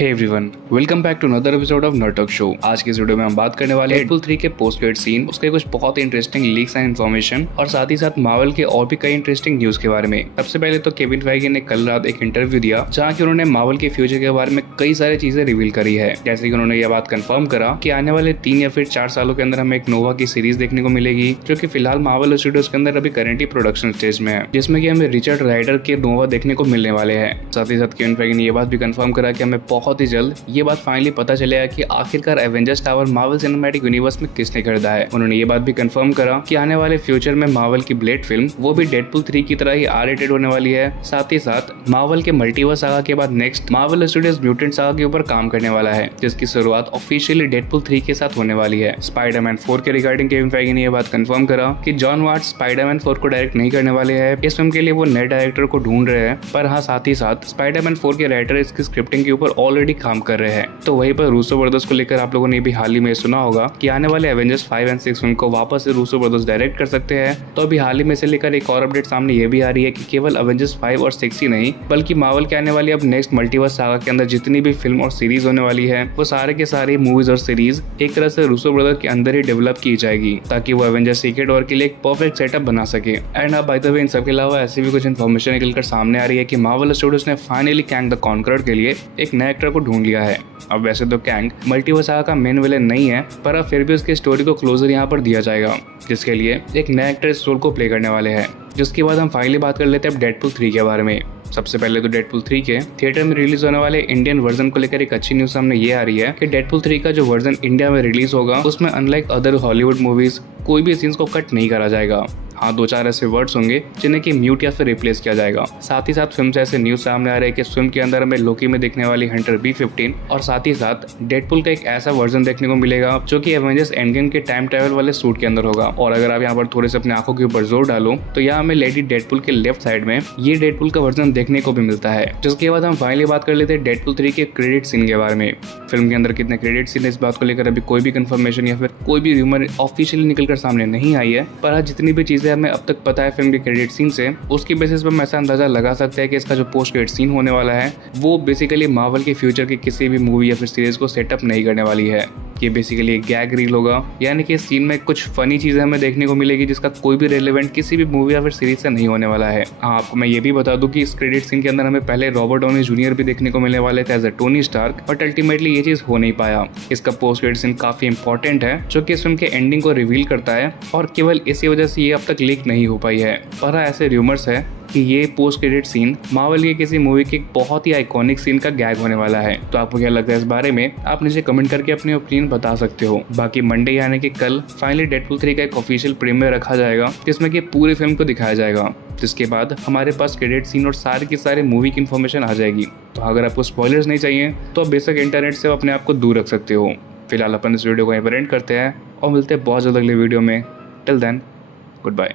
Hey everyone, welcome back to another episode of नर्टक show. आज की इस वीडियो में हम बात करने वाले हैं डेडपूल 3 के पोस्ट क्रेडिट सीन, उसके कुछ बहुत ही इंटरेस्टिंग लीक्स एंड इन्फॉर्मेशन और साथ ही साथ मार्वल के और भी कई इंटरेस्टिंग न्यूज के बारे में। सबसे पहले तो केविन फेगे ने कल रात एक इंटरव्यू दिया जहाँ की उन्होंने मार्वल के फ्यूचर के बारे में कई सारी चीजें रिवील करी है। जैसे कि उन्होंने यह बात कंफर्म करा कि आने वाले 3 या फिर 4 सालों के अंदर हमें एक नोवा की सीरीज देखने को मिलेगी, जो कि फिलहाल मार्वल स्टूडियोज के अंदर अभी करेंटली प्रोडक्शन स्टेज में है, जिसमें कि हमें रिचर्ड राइडर के नोवा देखने को मिलने वाले हैं। साथ ही साथ केविन फेगे ने यह बात भी कंफर्म करा कि हमें बहुत ही जल्द ये बात फाइनली पता चलेगा कि आखिरकार Avengers tower Marvel cinematic universe में किसने खरीदा है। उन्होंने ये बात भी कंफर्म करा कि आने वाले फ्यूचर में मार्वल की ब्लेड फिल्म वो भी डेडपूल 3 की तरह ही R-rated होने वाली है। साथ ही साथ मार्वल के मल्टीवर्स सागा के बाद next Marvel studios mutant saga के ऊपर काम करने वाला है, जिसकी शुरुआत ऑफिशियली डेडपूल 3 के साथ होने वाली है। स्पाइडरमैन 4 के रिगार्डिंग केविन फेगे ने यह बात कंफर्म करा कि जॉन वाट्स स्पाइडरमैन 4 को डायरेक्ट नहीं करने वाले हैं। इस फिल्म के लिए वो नए डायरेक्टर को ढूंढ रहे हैं, पर हाँ साथ ही साथ स्पाइडरमैन 4 के राइटर इसकी स्क्रिप्टिंग के ऊपर ऑलरेडी काम कर रहे हैं। तो वहीं पर रूसो ब्रदर्स को लेकर आप लोगों ने भी हाल ही में सुना होगा कि आने वाले एवेंजर्स 5 और 6 फिल्म को वापस से रूसो ब्रदर्स डायरेक्ट कर सकते हैं। तो अभी हाल ही में से लेकर एक और अपडेट सामने ये भी आ रही है कि केवल एवेंजर्स 5 और 6 ही नहीं, बल्कि मार्वल के आने वाली अब नेक्स्ट मल्टीवर्स सागा के अंदर जितनी भी फिल्म और सीरीज होने वाली है, वो सारे के सारे मूवीज और सीरीज एक तरह से रूसो ब्रदर के अंदर ही डेवलप की जाएगी, ताकि वो एवेंजर्स सीक्रेट वॉर के लिए एक परफेक्ट सेटअप बना सके। एंड अब बाय द वे इन सबके अलावा ऐसी भी कुछ इन्फॉर्मेशन निकलकर सामने आ रही है कि मार्वल स्टूडियोज ने फाइनली कैंग द कॉन्करर के लिए एक नए एक्टर को ढूंढ लिया है। अब वैसे तो कैंग मल्टीवर्स सागा का मेन विलेन नहीं है, पर अब फिर भी उसकी स्टोरी को क्लोजर यहाँ पर दिया जाएगा, जिसके लिए एक नए एक्टर इस रोल को प्ले करने वाले हैं। जिसके बाद हम फाइनली बात कर लेते हैं अब डेडपूल 3 के बारे में। सबसे पहले तो डेडपूल 3 के थिएटर में रिलीज होने वाले इंडियन वर्जन को लेकर एक अच्छी न्यूज सामने ये आ रही है कि डेडपूल 3 का जो वर्जन इंडिया में रिलीज होगा उसमें अनलाइक अदर हॉलीवुड मूवीज कोई भी सीन्स को कट नहीं करा जाएगा। हाँ, 2-4 ऐसे वर्ड्स होंगे जिन्हें कि म्यूट या फिर रिप्लेस किया जाएगा। साथ ही साथ फिल्म से ऐसे न्यूज सामने आ रहे हैं कि फिल्म के अंदर हमें लोकी में देखने वाली हंटर B-15 और साथ ही साथ डेडपूल का एक ऐसा वर्जन देखने को मिलेगा जो कि एवेंजर्स एंड गेम के टाइम ट्रैवल वाले सूट के अंदर होगा। और अगर आप यहाँ पर थोड़े से अपने आंखों के ऊपर जोर डालो तो यहाँ हमें लेडी डेडपूल के लेफ्ट साइड में ये डेडपूल का वर्जन देखने को भी मिलता है। जिसके बाद हम फाइनली बात कर लेते हैं डेडपूल 3 के क्रेडिट सीन के बारे में। फिल्म के अंदर कितने क्रेडिट सीन है इस बात को लेकर अभी कोई भी कंफर्मेशन या फिर कोई भी रूमर ऑफिशियली निकलकर सामने नहीं आई है, पर जितनी भी चीजें हमें अब तक पता है फिल्म के क्रेडिट सीन से, उसकी बेसिस पर हम ऐसा अंदाजा लगा सकते हैं कि इसका जो पोस्ट क्रेडिट सीन होने वाला है वो बेसिकली मार्वल के फ्यूचर के किसी भी मूवी या फिर सीरीज को सेटअप नहीं करने वाली है। ये बेसिकली एक गैग रील होगा, यानी कि इस सीन में कुछ फनी चीजें हमें देखने को मिलेगी जिसका कोई भी रेलेवेंट किसी भी मूवी या फिर सीरीज से नहीं होने वाला है। हाँ, आपको मैं ये भी बता दूं कि इस क्रेडिट सीन के अंदर हमें पहले रॉबर्ट डाउनी जूनियर भी देखने को मिलने वाले थे as a Tony Stark, but ultimately ये चीज हो नहीं पाया। इसका पोस्ट क्रेडिट सीन काफी इंपॉर्टेंट है जो कि इस फिल्म के एंडिंग को रिवील करता है और केवल इसी वजह से ये अब तक लीक नहीं हो पाई है। पर ऐसे रूमर्स है कि ये पोस्ट क्रेडिट सीन मार्वल के किसी मूवी के बहुत ही आइकॉनिक सीन का गैग होने वाला है। तो आपको क्या लगता है इस बारे में, आप नीचे कमेंट करके अपनी ओपिनियन बता सकते हो। बाकी मंडे यानी कि कल फाइनली डेडपूल 3 का एक ऑफिशियल प्रीमियर रखा जाएगा जिसमें कि पूरी फिल्म को दिखाया जाएगा, जिसके बाद हमारे पास क्रेडिट सीन और सारे की सारे मूवी की इन्फॉर्मेशन आ जाएगी। तो अगर आपको स्पॉयलर्स नहीं चाहिए तो आप बेशक इंटरनेट से अपने आप को दूर रख सकते हो। फिलहाल अपन इस वीडियो को यहीं पर एंड करते हैं और मिलते हैं बहुत जल्द अगले वीडियो में। Till then, good bye.